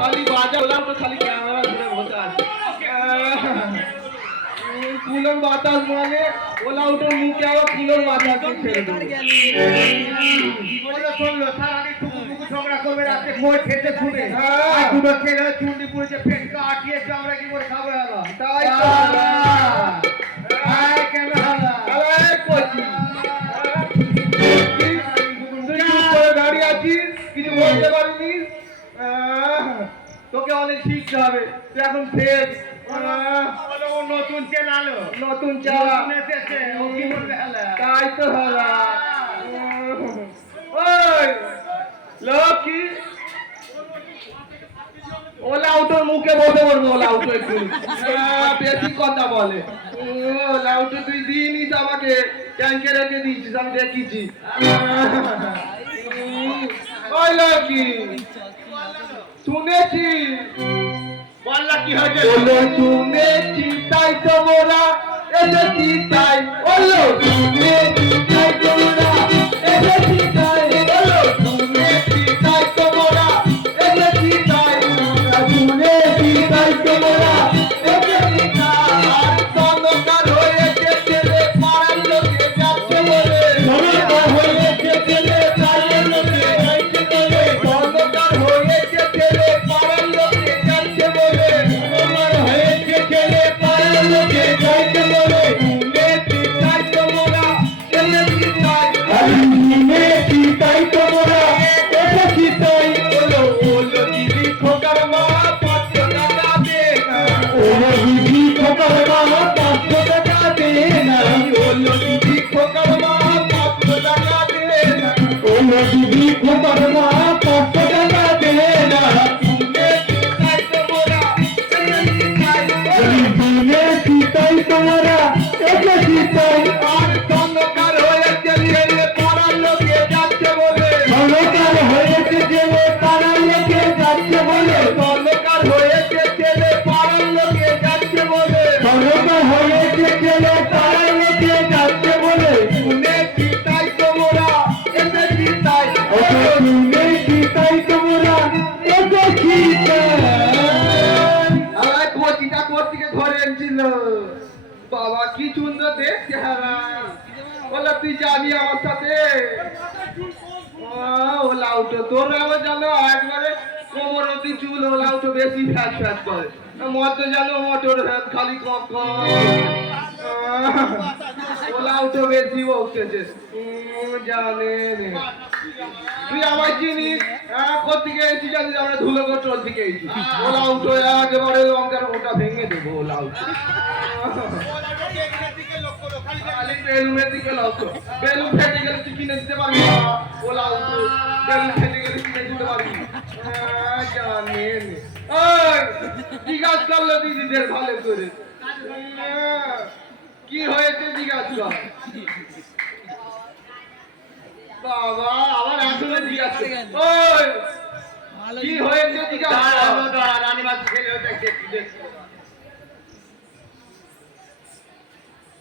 খালি বাজা বললাম তো খালি ক্যামেরা ধরে বসে আছে কুলোর বাতাস মানে ওলা উঠে মুখে আবার কুলোর বাতাস ছেড়ে দেবো শুনলো স্যার আমি টুকু ঝগড়া করবে রাতে খোঁজ খেতে শুনে দুটো ছেলে চুন্ডি পুড়েছে পেটকে আটিয়েছে আমরা কি করে খাবো এলা তাই কেন হালা দাঁড়িয়ে আছিস কিছু বলতে পারিনি তোকে অনেক শিখতে হবে তুই এখন ফের নতুন চেনালো নতুন চালা ও কি করবে হেলা তাই তো হালা ওই লক্ষ্মী ওলা উঠোর মুখে বসে পড়বো ওলা উঠো একটু বেশি কথা বলে ওলা উঠো তুই দিইনিস আমাকে ট্যাঙ্কে রেখে দিয়েছিস আমি দেখেছি ওই লক্ষ্মী শুনেছি বললা কি হয়েছে বলো শুনেছি তাই তো মোরা এসেছি তাই বলো শুনেছি তাই তো মোরা এসেছি তাই বলো শুনেছি তাই তো মোরা এসেছি তাই শুনেছি তাই তো মোরা এসেছি তাই চন্দকার হয়েছে ছেলে পাড়ার লোকে যাচ্ছে বলে চন্দকার হয়েছে ছেলে পাড়ার লোকে যাচ্ছে বলে চন্দকার হয়েছে ছেলে পাড়ার লোকে যাচ্ছে বলে আমার হয়েছে ছেলে পাড়ার লোকে যাচ্ছে বলে শুনেছি তাই তো মোরা এসেছি তাই শুনেছি তাই তো মোরা এসেছি তাই বলো বলো দিদি খোকার মা 500 টাকা দে না বলো দিদি খোকার মা 500 টাকা দে না বলো দিদি খোকার মা 500 টাকা দে না বলো দিদি খোকার মা 500 টাকা দে না শুনেছি তাই তো মোরা এসেছি তাই শুনেছি তাই তো মোরা এসেছি তাই আর চন্দকার হয়েছে ছেলে পাড়ার লোকে যাচ্ছে বলে চন্দকার হয়েছে ছেলে পাড়ার লোকে যাচ্ছে বলে চন্দকার হয়েছে ছেলে পাড়ার লোকে যাচ্ছে বলে চন্দকার হয়েছে ছেলে পাড়ার লোকে যাচ্ছে বলে শুনেছি তাই তো মোরা এসেছি তাই শুনেছি তাই তো মোরা এসেছি তাই কোচিটা কোচিকে ধরে এনেছিল বাবা কি সুন্দর দেখতে হারা বলে তুই যাবি আমার সাথে ওলা উঠো তোর আবার জানো একবারে কোমর অতি চুল ওলা উঠো বেশি ফ্যাট ফ্যাট করে মদ জানো মোটর ভ্যাট খালি কম কম ওলা উঠো বেশি বলতেছে জানে তুই আমার চিনিস কোথেকে এসেছি জানিস আমরা ধুলোগোট্রল থেকে এসেছি ওলা উঠো একেবারে লঙ্কার ওটা ভেঙে দেবো ওলা উঠো বেলুনের দিকে লক্ষ্য বেলুন ফেটে গেলে তুই কিনে দিতে পারবি ওলা উঠো বেলুন ফেটে গেলে কিনে দিতে পারবি জানেন জিজ্ঞাসা করলো দিদিদের ভালো করে কি হয়েছে জিজ্ঞাসা কর বাবা আবার এখনো জিজ্ঞাসা ওই কি হয়েছে জিজ্ঞাসা রানীমা ছেলে ওটা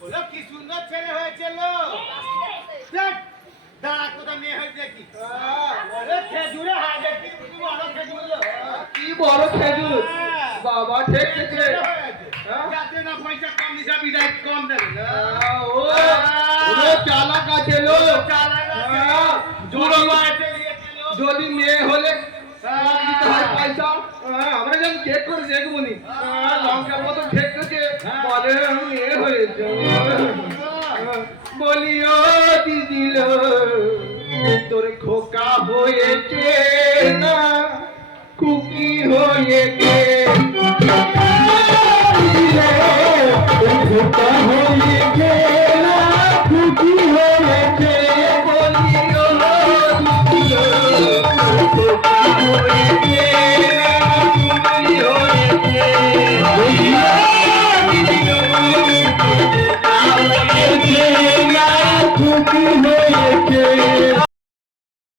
বলো কি সুন্দর ছেলে হয়েছিল দাঁড়া কোথা মেয়ে হয়েছে কি খেজুরে হাজার কি বড় খেজুর বাবা ঠিক আছে যাতে না পয়সা কম দিশা বিদায় কম দেবে ও চালাক আছে লোক যদি মেয়ে হলে দিতে হয় পয়সা আমরা যেন চেক করে দেখবো নি লঙ্কার মতো ঠেকতেছে বলে মেয়ে হয়েছে বলিও দিদিল তোর খোকা হয়েছে না কুকি হয়েছে